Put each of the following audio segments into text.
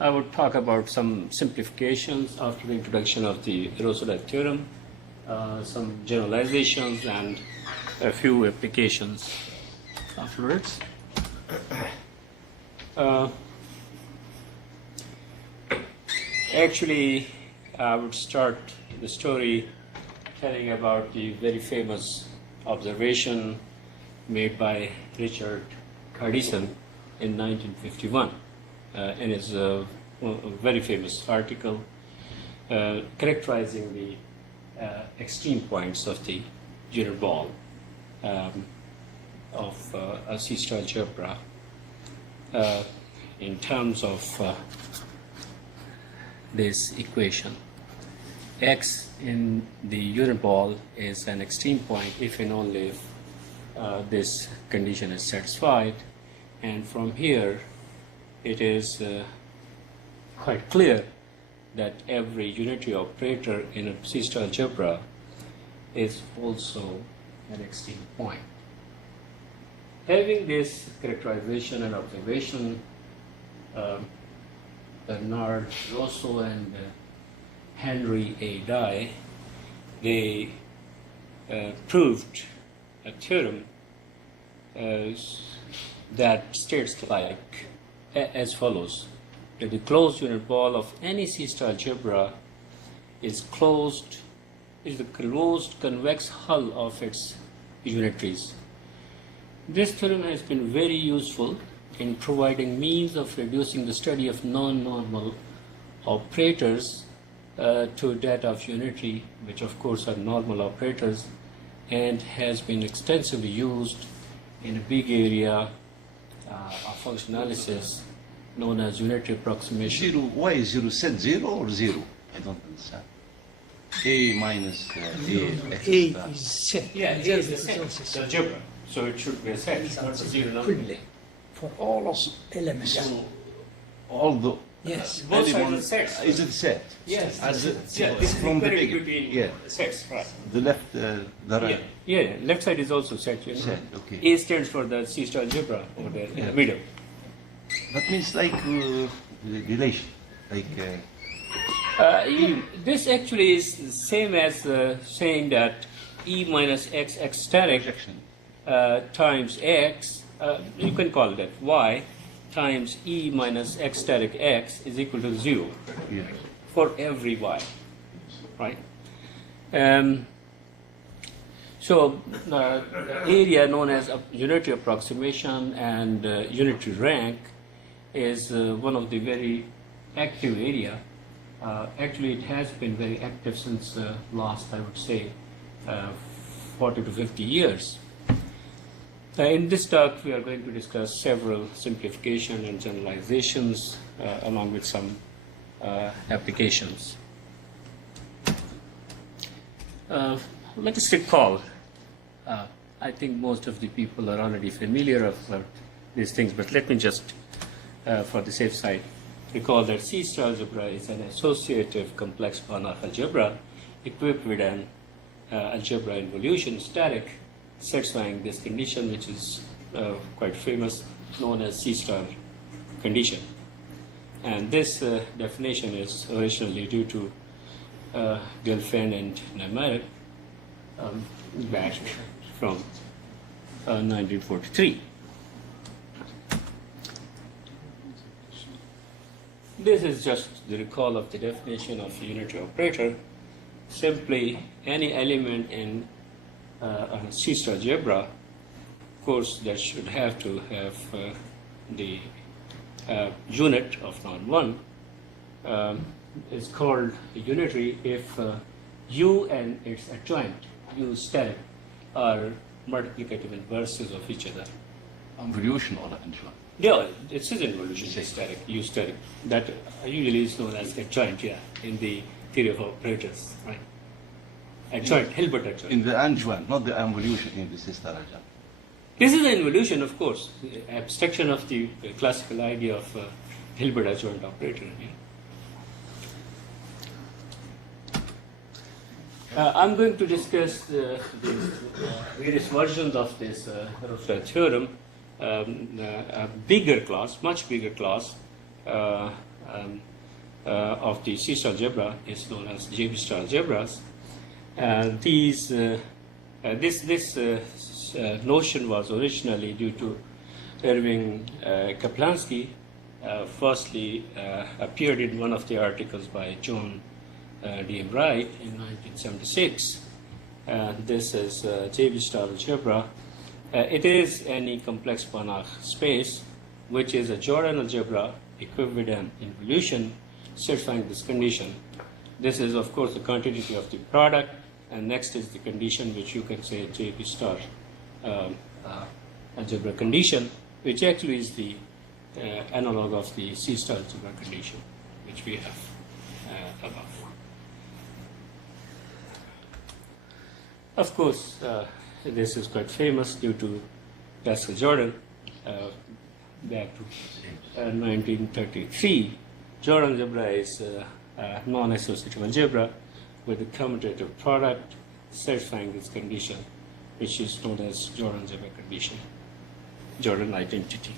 I would talk about some simplifications after the introduction of the Rosula Theorem, some generalizations, and a few applications afterwards. Actually, I would start the story telling about the very famous observation made by Richard Cardison in 1951 in his very famous article characterizing the extreme points of the unit ball of a C-star algebra in terms of this equation. X in the unit ball is an extreme point if and only if this condition is satisfied, and from here it is quite clear that every unitary operator in a C-star algebra is also an extreme point. Having this characterization and observation, Bernard Rosso and Henry A. Dye, they proved a theorem that states like as follows: that the closed unit ball of any C-star algebra is the closed convex hull of its unitaries. This theorem has been very useful in providing means of reducing the study of non-normal operators to that of unitary, which of course are normal operators, and has been extensively used in a big area of function analysis known as unitary approximation. Zero, why is zero set 0 or 0? I don't understand. A minus A. A is set. Yeah, A is a set. It's algebra, so it should be a set, not a zero number. For all of elements. So all the Yes. Both sides are elements, sets. is it set? Yes. As it, Yeah, this is from the very beginning. between Yeah. sets, right? The left, the right. Yeah, left side is also set. You know? Set, okay. A stands for the C-star algebra over there in the Yeah. middle. That means like relation, like This actually is the same as saying that E minus X static projection. times X, you can call that Y, times E minus X static X is equal to 0 Yeah. for every Y, right? So the area known as unitary approximation and unitary rank is one of the very active area. Actually, it has been very active since last, I would say, 40 to 50 years. In this talk, we are going to discuss several simplification and generalizations along with some applications. Let us recall, I think most of the people are already familiar about these things, but let me just, for the safe side, recall that C-star algebra is an associative complex Banach algebra equipped with an algebra involution static satisfying this condition, which is quite famous, known as C-star condition. And this definition is originally due to Gelfand and Neymayer back from 1943. This is just the recall of the definition of a unitary operator. Simply any element in a C-star algebra, of course, that should have to have the unit of non-1 is called unitary if U and its adjoint, U static, are multiplicative inverses of each other. Involution or adjoint. Yeah, it is involution static, U static. That usually is known as adjoint, yeah, in the theory of operators, right? Adjoint, Hilbert adjoint. In the adjoint, not the involution in the C-star algebra. This is an involution, of course, abstraction of the classical idea of Hilbert adjoint operator. Yeah. I'm going to discuss the various versions of this Rosula theorem, a bigger class, much bigger class, of the C-star algebra is known as JB-star algebras. This notion was originally due to Erwin Kaplansky. Firstly appeared in one of the articles by John D. Bright in 1976. This is JB-star algebra. It is any complex Banach space, which is a Jordan algebra equivalent involution satisfying this condition. This is, of course, the continuity of the product, and next is the condition, which you can say JB-star algebra condition, which actually is the analog of the C-star algebra condition, which we have above. Of course, this is quite famous due to Pascal Jordan back to 1933. Jordan algebra is a non-associative algebra with a commutative product satisfying this condition, which is known as Jordan algebra condition, Jordan identity.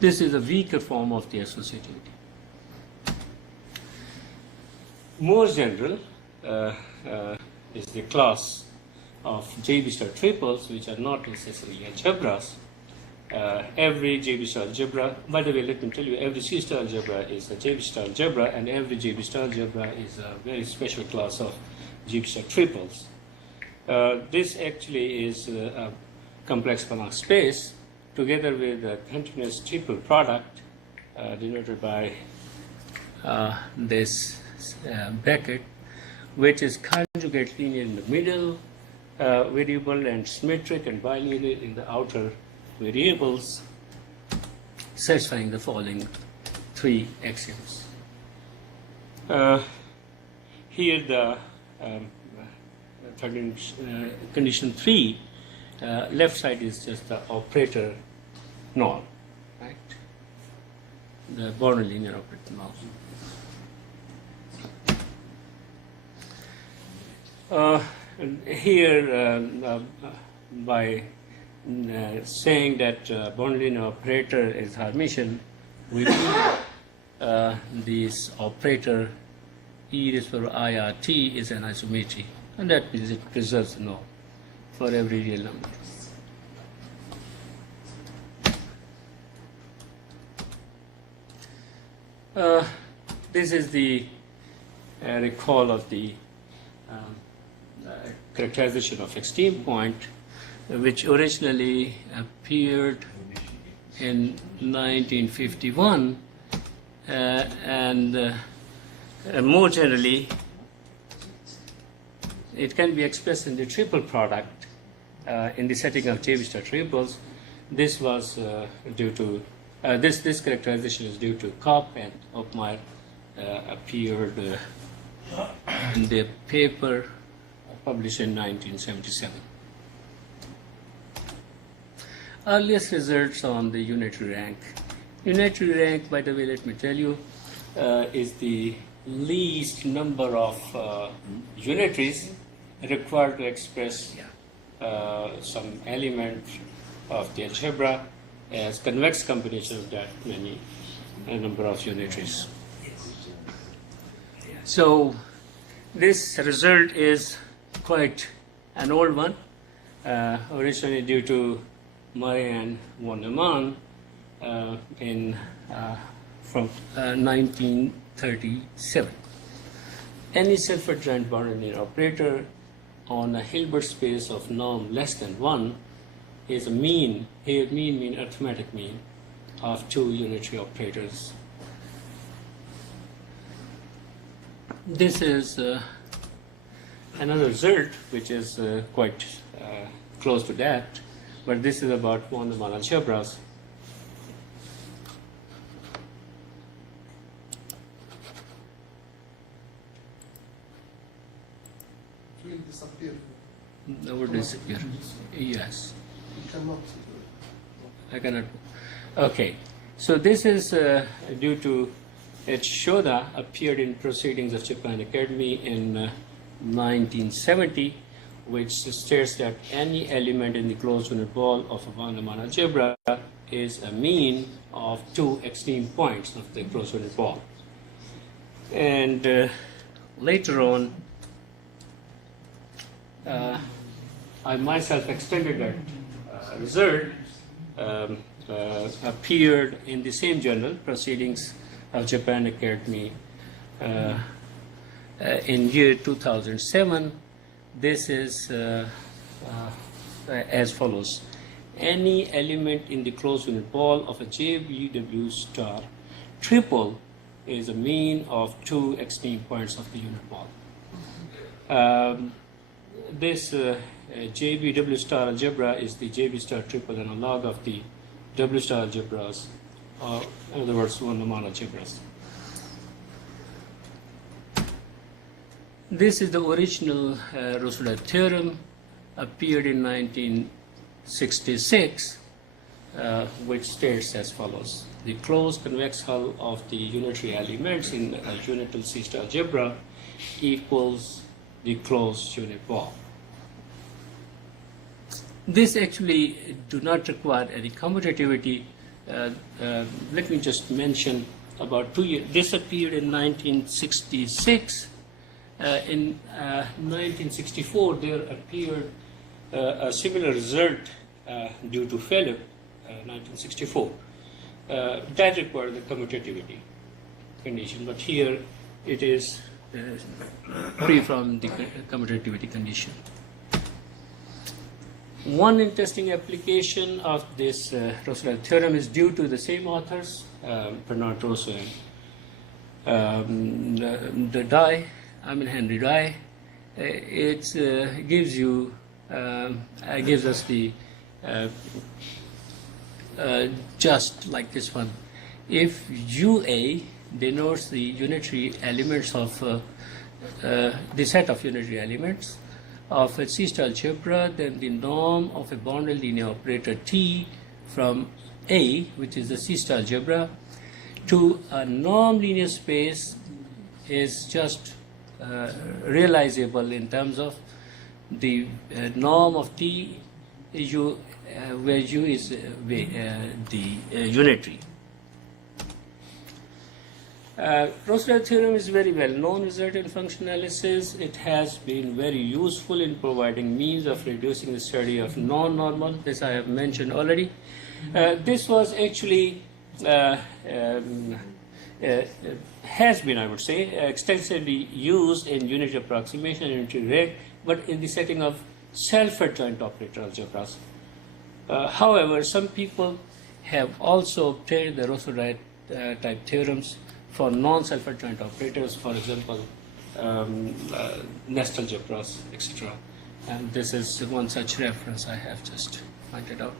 This is a weaker form of the associativity. More general is the class of JB-star triples, which are not necessarily algebras. Every JB-star algebra, by the way, let me tell you, every C-star algebra is a JB-star algebra, and every JB-star algebra is a very special class of JB-star triples. This actually is a complex Banach space together with a continuous triple product denoted by this bracket, which is conjugate linear in the middle variable and symmetric and bilinear in the outer variables, satisfying the following three axioms. Here the condition 3, left side is just the operator norm, right? The Born linear operator norm. Here, by saying that Born linear operator is Hermitian, we mean this operator e raised to power IRT is an isometry, and that means it preserves the norm for every real number. This is the recall of the characterization of extreme point, which originally appeared in 1951, and more generally, it can be expressed in the triple product in the setting of JB-star triples. This was due to this characterization is due to Kopp, and Oppmeyer appeared in the paper published in 1977. Earliest results on the unitary rank. Unitary rank, by the way, let me tell you, is the least number of unitaries required to express some element of the algebra as convex combination of that many number of unitaries. So this result is quite an old one, originally due to Murray and von Neumann from 1937. Any self-adjoint boundary linear operator on a Hilbert space of norm less than 1 is a mean, here mean arithmetic mean of two unitary operators. This is another result which is quite close to that, but this is about von Neumann algebras. It will disappear. Never disappear. Yes. You cannot. I cannot. Okay. So this is due to Shoda appeared in Proceedings of Japan Academy in 1970. which states that any element in the closed unit ball of a one-lemma algebra is a mean of two extreme points of the closed unit ball. And later on, I myself extended that result, appeared in the same journal, Proceedings of Japan Academy, in year 2007. This is as follows. Any element in the closed unit ball of a JBW star triple is a mean of two extreme points of the unit ball. This JBW star algebra is the JB star triple analog of the W star algebras, or in other words, one-lemma algebras. This is the original Rosula Theorem, appeared in 1966, which states as follows. The closed convex hull of the unitary elements in a unital C-star algebra equals the closed unit ball. This actually do not require any commutativity. Let me just mention about 2 years. This appeared in 1966. In 1964, there appeared a similar result due to failure, 1964. That required the commutativity condition, but here it is free from the commutativity condition. One interesting application of this Rosula theorem is due to the same authors, Bernard Rosso and Henry Dye. It gives us the just like this one. If UA denotes the unitary elements of the set of unitary elements of a C-star algebra, then the norm of a bounded linear operator T from A, which is the C-star algebra, to a non-linear space is just realizable in terms of the room of T, U, where U is the unitary. Rosula theorem is very well known result in function analysis. It has been very useful in providing means of reducing the study of non-normal. This I have mentioned already. This was actually has been, I would say, extensively used in unitary approximation and unitary reg, but in the setting of self-adjoint operator algebras. However, some people have also obtained the Russo-Dye type theorems for non-self-adjoint operators, for example, nest algebras, etc. And this is one such reference I have just pointed out.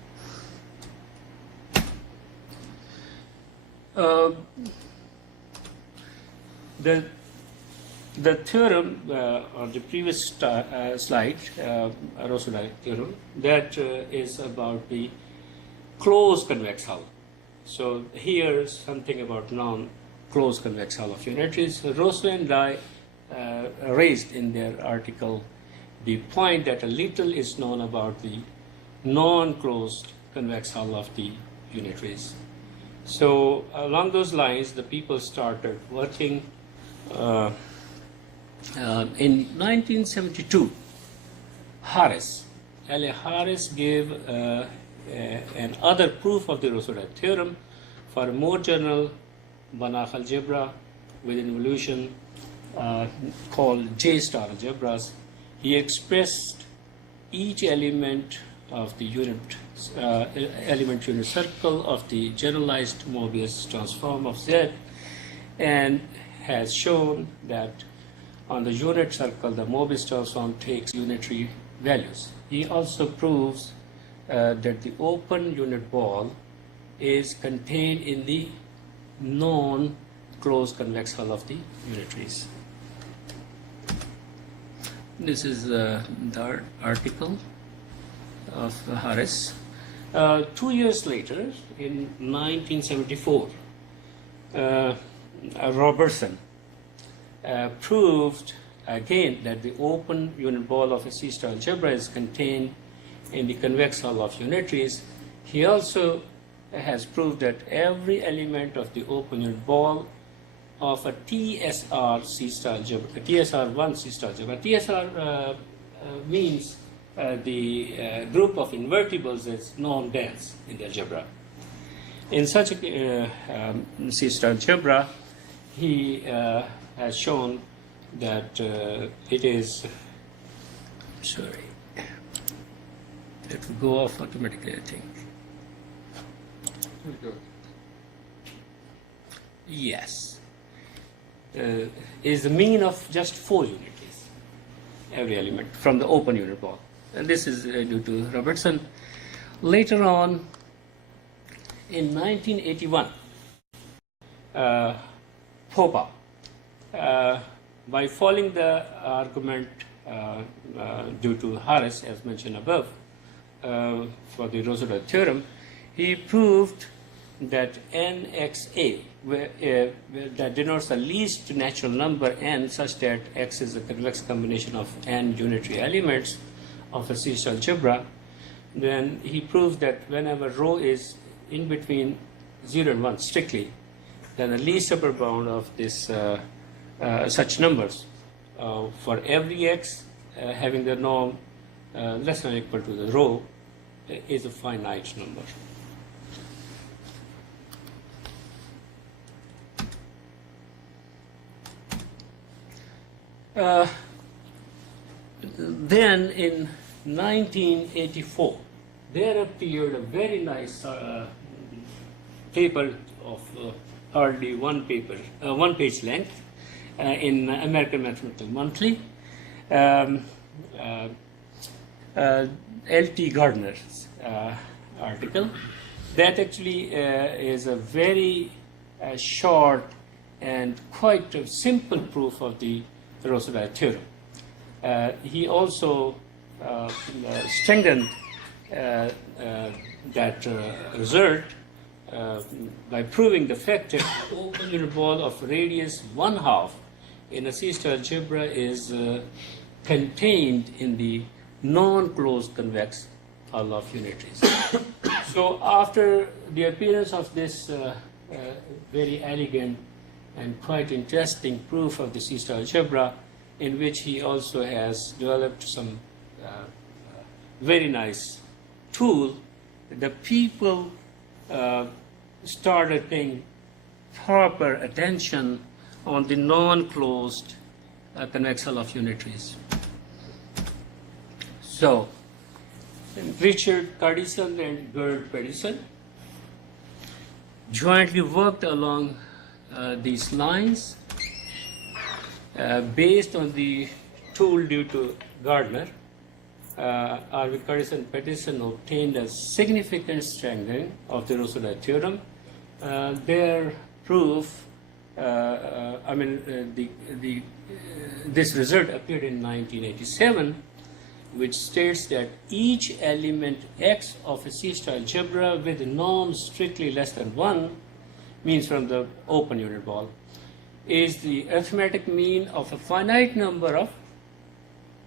The theorem on the previous slide, Roseola Theorem, that is about the closed convex hull. So here is something about non-closed convex hull of unitaries. Rosso and Dye raised in their article the point that a little is known about the non-closed convex hull of the unitaries. So along those lines, the people started working. In 1972, Harris, L.A. Harris gave another proof of the Roseola theorem for a more general Banach algebra with involution called J-star algebras. He expressed each element of the unit circle of the generalized Mobius transform of Z, and has shown that on the unit circle the Mobius transform takes unitary values. He also proves that the open unit ball is contained in the non-closed convex hull of the unitaries. This is the article of Harris. 2 years later, in 1974, Robertson proved again that the open unit ball of a C-star algebra is contained in the convex hull of unitaries. He also has proved that every element of the open unit ball of a TSR C-star algebra, a TSR1 C-star algebra. TSR means the group of invertibles is non-dense in the algebra. In such a C-star algebra, he has shown that it is, sorry, it will go off automatically, I think. Yes. Is the mean of just 4 unities, every element from the open unit ball. And this is due to Robertson. Later on, in 1981, Popa, by following the argument due to Harris, as mentioned above, for the Rosula Theorem, he proved that nxa, that denotes the least natural number n, such that x is a convex combination of n unitary elements of a C-star algebra. Then he proves that whenever rho is in between 0 and 1 strictly, then the least upper bound of this such numbers for every x having the norm less than or equal to the rho is a finite number. Then in 1984, there appeared a very nice paper of hardly one page length in American Mathematical Monthly. L.T. Gardner's article. That actually is a very short and quite a simple proof of the Roseola Theorem. He also strengthened that result by proving the fact that the open unit ball of radius 1/2 in a C-star algebra is contained in the non-closed convex hull of unitaries. So after the appearance of this very elegant and quite interesting proof of the C-star algebra, in which he also has developed some very nice tool, the people started paying proper attention on the non-closed convex hull of unitaries. So, Richard Cardison and Gerd Pedersen jointly worked along these lines based on the tool due to Gardner. R.V. Cardison and Pedersen obtained a significant strengthening of the Rosula Theorem. Their proof, this result appeared in 1987, which states that each element x of a C-star algebra with norm strictly less than 1, means from the open unit ball, is the arithmetic mean of a finite number of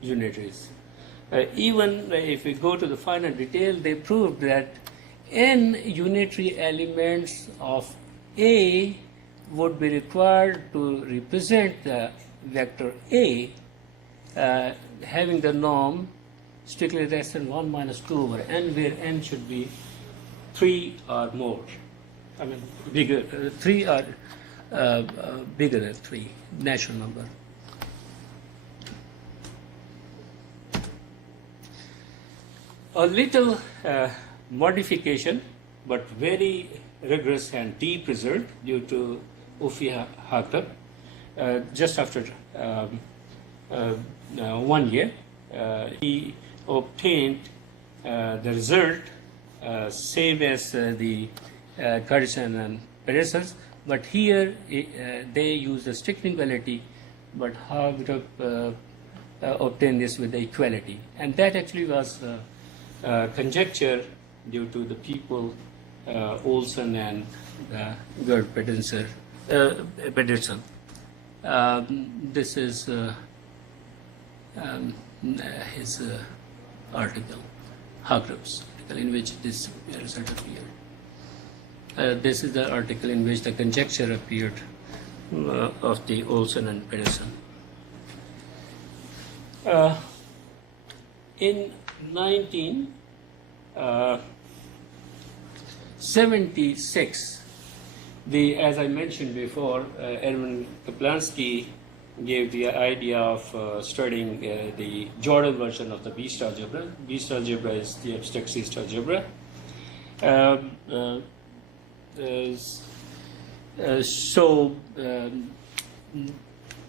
unitaries. Even if we go to the finer detail, they proved that n unitary elements of A would be required to represent the vector A having the norm strictly less than 1 minus 2 over n, where n should be 3 or more. Bigger, 3 or bigger than 3, natural number. A little modification, but very rigorous and deep result due to Ufi Hacker. Just after 1 year, he obtained the result same as the Cardison and Pedersen's, but here they use the strict inequality, but Hager obtained this with the equality, and that actually was conjecture due to the people Olson and Gerd Pedersen. This is his article, Hargreaves article, in which this result appeared. This is the article in which the conjecture appeared of the Olsen and Pedersen. In 1976, as I mentioned before, Edmund Kaplansky gave the idea of studying the Jordan version of the B-star algebra. B-star algebra is the abstract C-star algebra.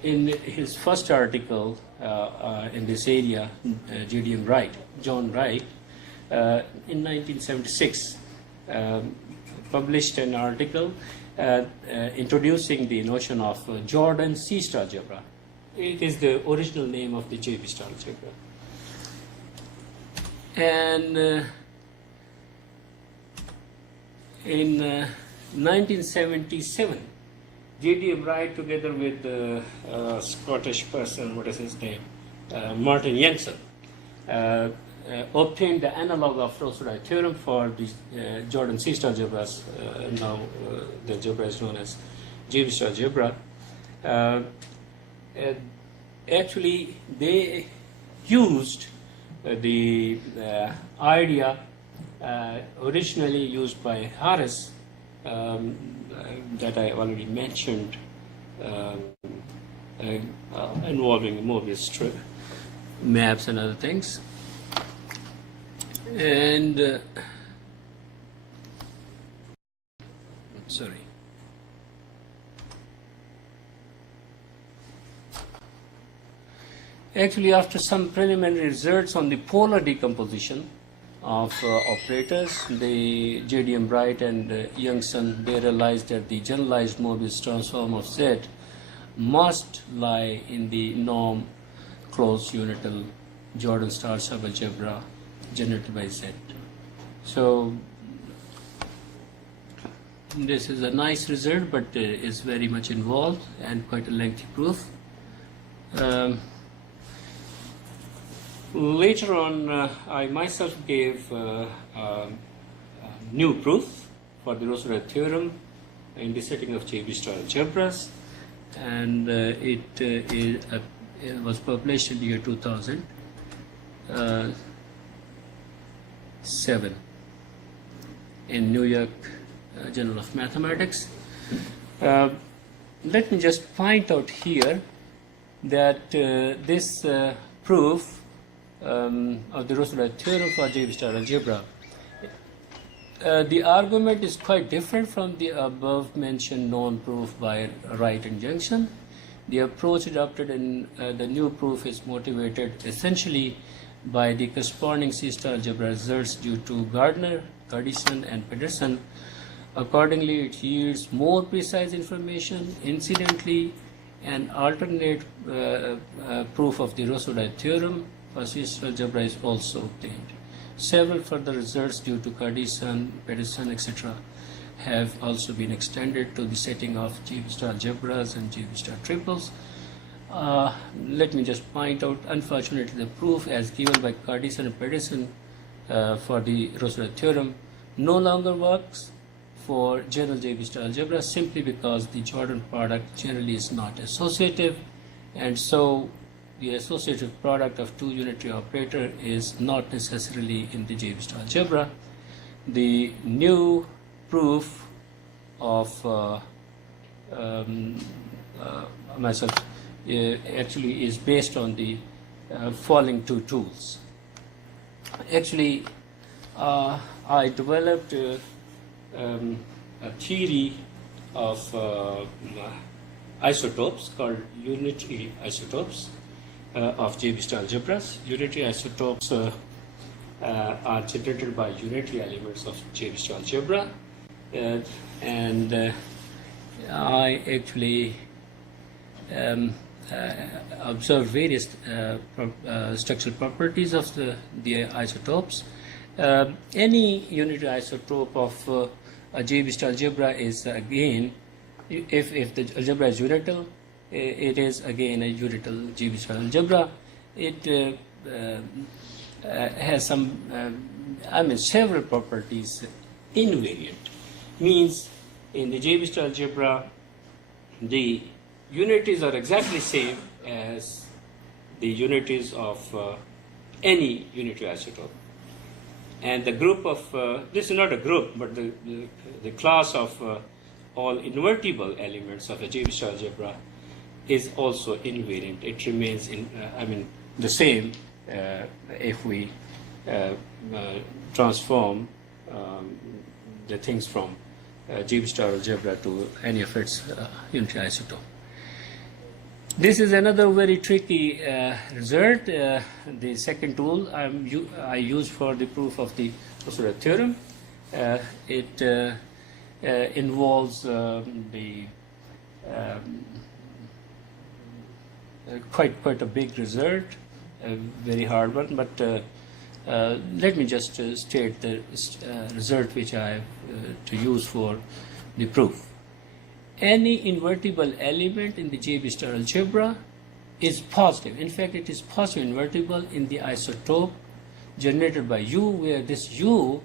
In his first article in this area, John Wright, in 1976, published an article introducing the notion of Jordan C-star algebra. It is the original name of the JB-star algebra. And in 1977, J.D.M. Wright, together with the Scottish person, what is his name, Martin Youngson, obtained the analog of Roseola Theorem for the Jordan C-star algebras. Now the algebra is known as JB-star algebra. Actually, they used the idea originally used by Harris, that I already mentioned, involving Mobius strip maps and other things. And sorry. Actually, after some preliminary results on the polar decomposition of operators, the J.D.M. Wright and Youngson, they realized that the generalized Mobius transform of Z must lie in the norm closed unital Jordan star subalgebra generated by Z. So this is a nice result, but is very much involved and quite a lengthy proof. Later on, I myself gave new proof for the Rosula Theorem in the setting of JB-star algebras, and it was published in the year 2007 in New York Journal of Mathematics. Let me just point out here that this proof of the Rosula Theorem for JB-star algebra, the argument is quite different from the above mentioned known proof by Wright and Youngson. The approach adopted in the new proof is motivated essentially by the corresponding C-star algebra results due to Gardner, Cardisan, and Pedersen. Accordingly, it yields more precise information. Incidentally, an alternate proof of the Russo-Dye Theorem for C-star algebra is also obtained. Several further results due to Cardisan, Pedersen, etc. have also been extended to the setting of JB-star algebras and JB-star triples. Let me just point out, unfortunately, the proof as given by Cardisan and Pedersen for the Rosula Theorem no longer works for general JB-star algebra, simply because the Jordan product generally is not associative, and so the associative product of two unitary operator is not necessarily in the JB-star algebra. The new proof of myself actually is based on the following two tools. Actually, I developed a theory of isotopes called unitary isotopes of JB-star algebras. Unitary isotopes are generated by unitary elements of JB-star algebra, and I actually observed various structural properties of the isotopes. Any unitary isotope of a JB-star algebra is again, if the algebra is unital, it is again a unital JB-star algebra. it has some, several properties. Invariant means in the J-Bist algebra, the unities are exactly same as the unities of any unitary isotope. And the group of, this is not a group, but the class of all invertible elements of a J-Bist algebra is also invariant. It remains the same if we transform the things from J-Bist algebra to any of its unitary isotope. This is another very tricky result. The second tool I use for the proof of the Rosula theorem. It involves quite a big result, a very hard one. But let me just state the result which I have to use for the proof. Any invertible element in the J-Bist algebra is positive. In fact, it is positive invertible in the isotope generated by U, where this U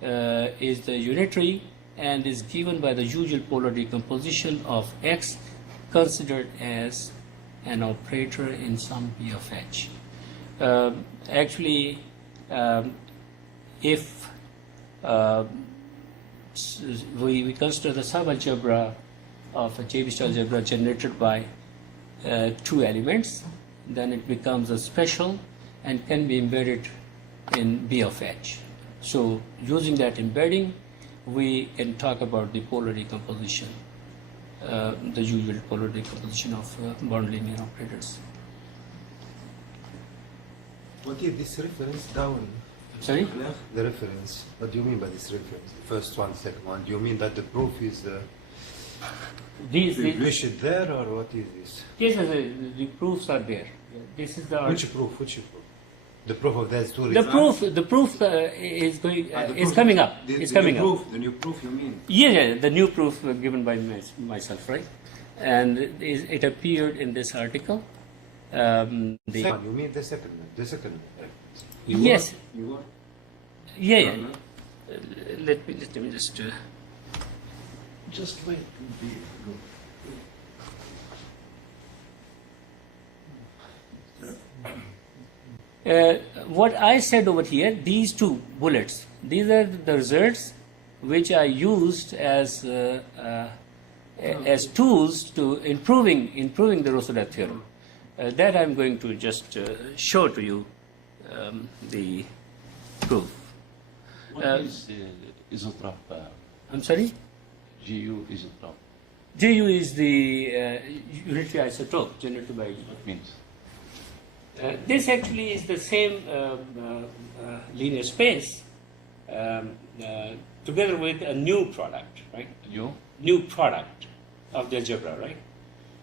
is the unitary and is given by the usual polar decomposition of X, considered as an operator in some B of H. If we consider the subalgebra of a J-Bist algebra generated by two elements, then it becomes a special and can be embedded in B of H. So using that embedding, we can talk about the polar decomposition, the usual polar decomposition of bond linear operators. What is this reference down? Sorry? The reference. What do you mean by this reference? The first one, second one. Do you mean that the proof is published there, or what is this? Yes, the proofs are there. This is the Which proof? The proof of those two results? The proof is going is coming up. It's coming up. The new proof, you mean? Yeah, the new proof given by myself, right? And it appeared in this article. You mean the second one? The second one. Yes. You want? Yeah. Let me just. Just wait. What I said over here, these two bullets, these are the results which I used as tools to improving the Rosula theorem. That I'm going to just show to you the proof. What is isotrop? I'm sorry? GU isotrop. GU is the unitary isotope generated by What means? This actually is the same linear space together with a new product, right? New product of the algebra, right?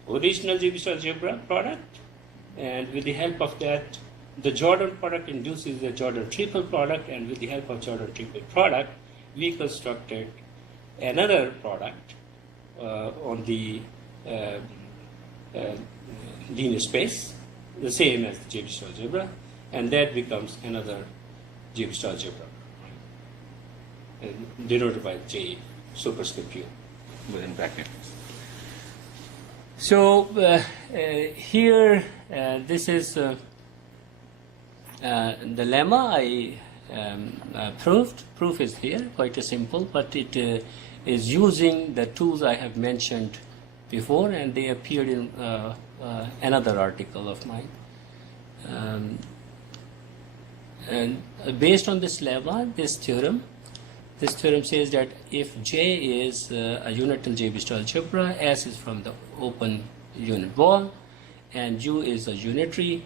Original J-Bist algebra product, and with the help of that, the Jordan product induces the Jordan triple product, and with the help of Jordan triple product, we constructed another product on the linear space, the same as the J-Bist algebra, and that becomes another J-Bist algebra, denoted by J superscript U within bracket. So here, this is the lemma I proved. Proof is here, quite simple, but it is using the tools I have mentioned before, and they appeared in another article of mine. And based on this lemma, this theorem says that if J is a unital J-Bist algebra, S is from the open unit ball, and U is a unitary,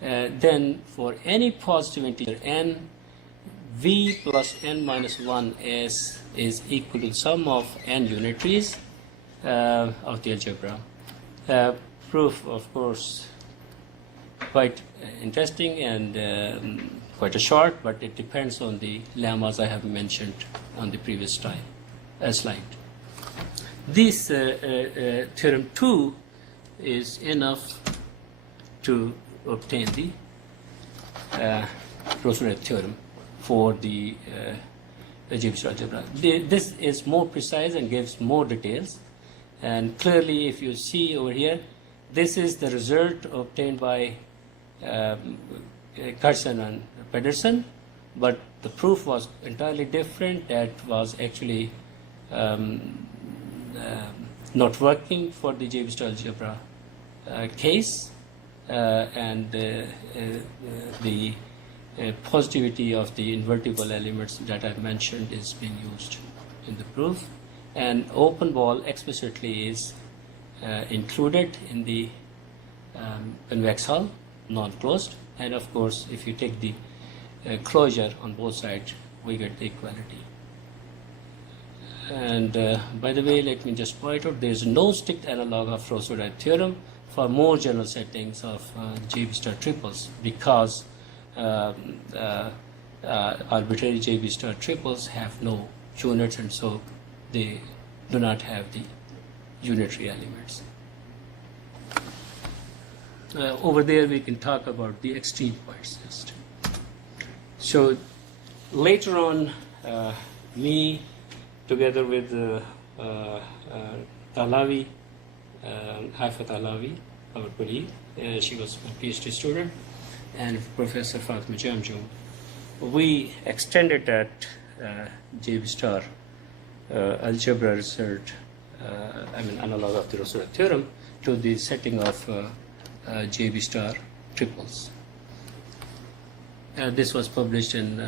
then for any positive integer n, V plus n minus 1 S is equal to the sum of n unitaries of the algebra. Proof, of course, quite interesting and quite a short, but it depends on the lemmas I have mentioned on the previous slide. This theorem 2 is enough to obtain the Rosula Theorem for the Egyptian algebra. This is more precise and gives more details. And clearly, if you see over here, this is the result obtained by Carson and Pedersen, but the proof was entirely different. That was actually not working for the J-B-star algebra case, and the positivity of the invertible elements that I mentioned is being used in the proof, and open ball explicitly is included in the convex hull, non-closed, and of course if you take the closure on both sides, we get the equality. And by the way, let me just point out, there is no strict analog of Russo-Dye theorem for more general settings of J-B-star triples, because arbitrary J-B-star triples have no units, and so they do not have the unitary elements. Over there we can talk about the extreme point system. So later on, me together with Talawi, Haifa Talawi, our colleague, she was a PhD student, and Professor Fatima Jamjoum, we extended that J-B-star algebra result, analog of the Rosula theorem, to the setting of J-B-star triples. This was published in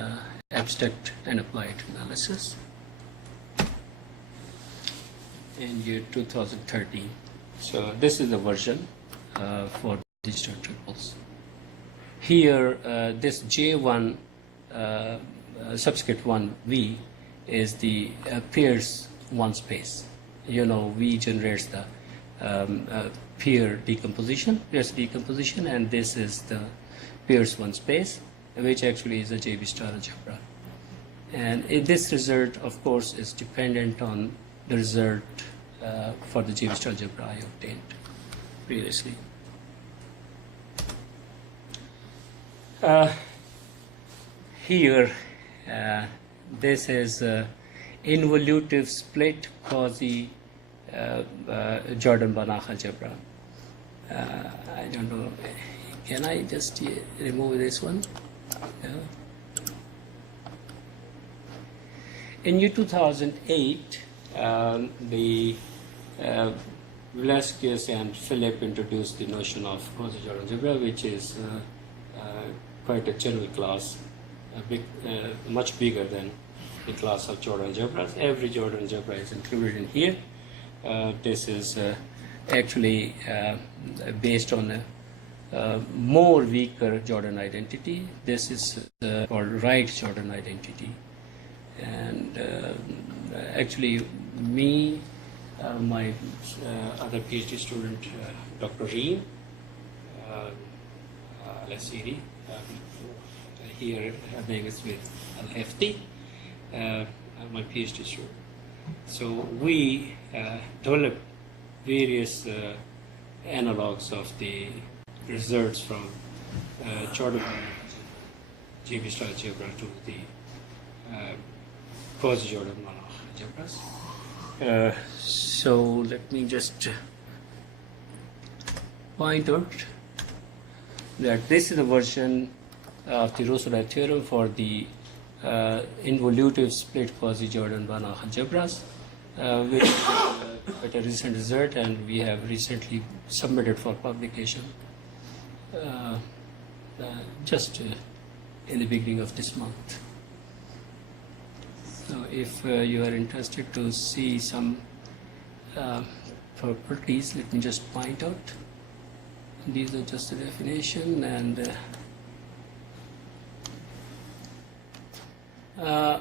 Abstract and Applied Analysis in year 2013. So this is the version for digital triples. Here, this J1 subscript 1V is the pairs one space. You know, V generates the pair decomposition, and this is the pairs one space, which actually is a J-B-star algebra. And this result, of course, is dependent on the result for the J-B-star algebra I obtained previously. Here, this is involutive split quasi Jordan-Banach algebra. I don't know, can I just remove this one? Yeah. In year 2008, the Velasquez and Philip introduced the notion of quasi-Jordan algebra, which is quite a general class, much bigger than the class of Jordan algebras. Every Jordan algebra is included in here. This is actually based on a more weaker Jordan identity. This is called right Jordan identity. And actually, me, my other PhD student, Dr. Reem, Al-Asiri, here her name is with Al-Hefti, my PhD student. So we developed various analogs of the results from Jordan J-B-star algebra to the quasi-Jordan-Banach algebras. So let me just point out that this is the version of the Rosula theorem for the involutive split quasi-Jordan-Banach algebras, which is a recent result, and we have recently submitted for publication just in the beginning of this month. So if you are interested to see some properties, let me just point out. These are just the definition, and a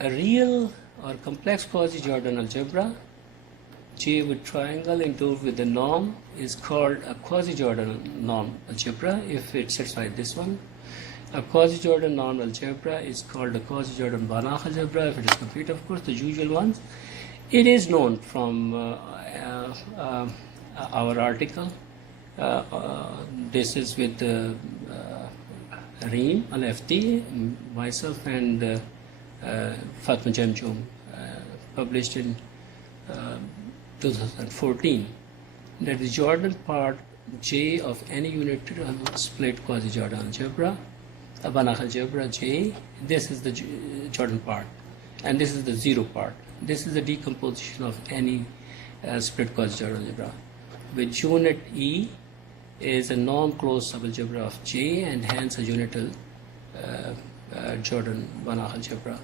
real or complex quasi-Jordan algebra, J with triangle endowed with the norm, is called a quasi-Jordan norm algebra if it satisfies this one. A quasi-Jordan norm algebra is called a quasi-Jordan Banach algebra if it is complete, of course, the usual ones. It is known from our article. This is with Reem Al-FT, myself and Fatma Jamjoom, published in 2014, that the Jordan part J of any unit split quasi-Jordan algebra, a Banach algebra J, this is the Jordan part, and this is the zero part. This is the decomposition of any split quasi-Jordan algebra, with unit E is a norm-closed subalgebra of J and hence a unital Jordan Banach algebra.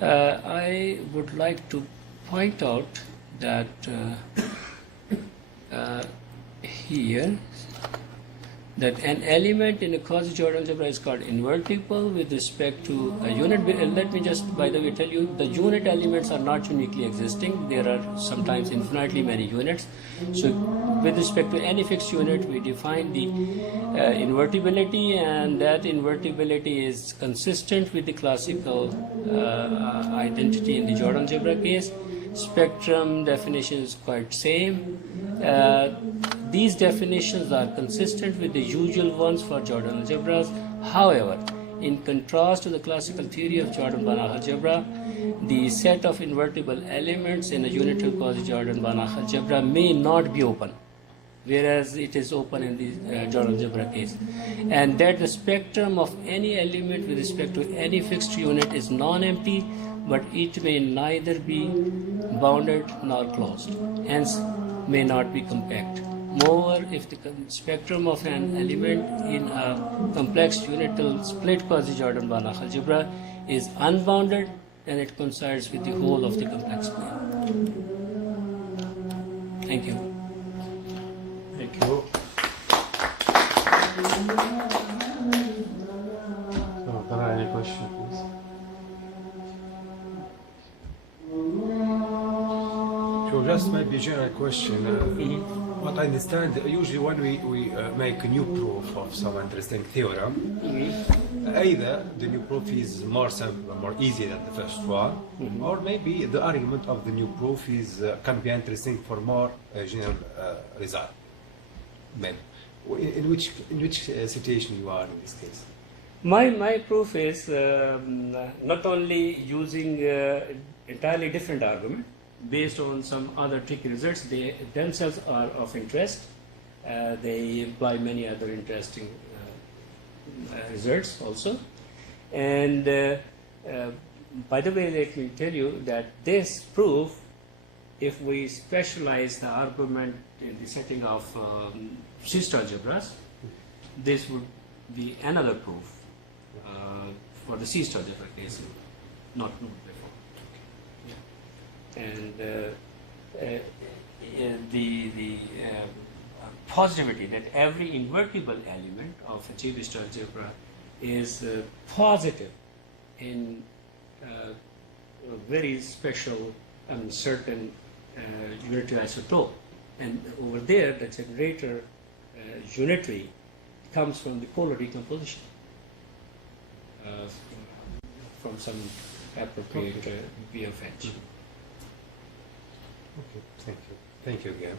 I would like to point out that here that an element in a quasi-Jordan algebra is called invertible with respect to a unit. Let me just, by the way, tell you the unit elements are not uniquely existing. There are sometimes infinitely many units. So with respect to any fixed unit, we define the invertibility, and that invertibility is consistent with the classical identity in the Jordan algebra case. Spectrum definition is quite same. These definitions are consistent with the usual ones for Jordan algebras. However, in contrast to the classical theory of Jordan Banach algebra, the set of invertible elements in a unital quasi-Jordan Banach algebra may not be open, whereas it is open in the Jordan algebra case, and that the spectrum of any element with respect to any fixed unit is non-empty, but it may neither be bounded nor closed, hence may not be compact. Moreover, if the spectrum of an element in a complex unital split quasi-Jordan Banach algebra is unbounded, then it coincides with the whole of the complex plane. Thank you. Thank you. So, there are any questions, please? So just maybe a general question. What I understand, usually when we make a new proof of some interesting theorem, either the new proof is more simple, more easy than the first one, or maybe the argument of the new proof is can be interesting for more general result. Maybe. In which situation you are in this case? My proof is not only using entirely different argument based on some other tricky results. They themselves are of interest. They imply many other interesting results also. And by the way, let me tell you that this proof, if we specialize the argument in the setting of sister algebras, this would be another proof for the sister algebra case, not known before. And the positivity that every invertible element of a J-based algebra is positive in a very special and certain unitary isotope, and over there the generator unitary comes from the polar decomposition from some appropriate B of H. Okay, thank you. Thank you again.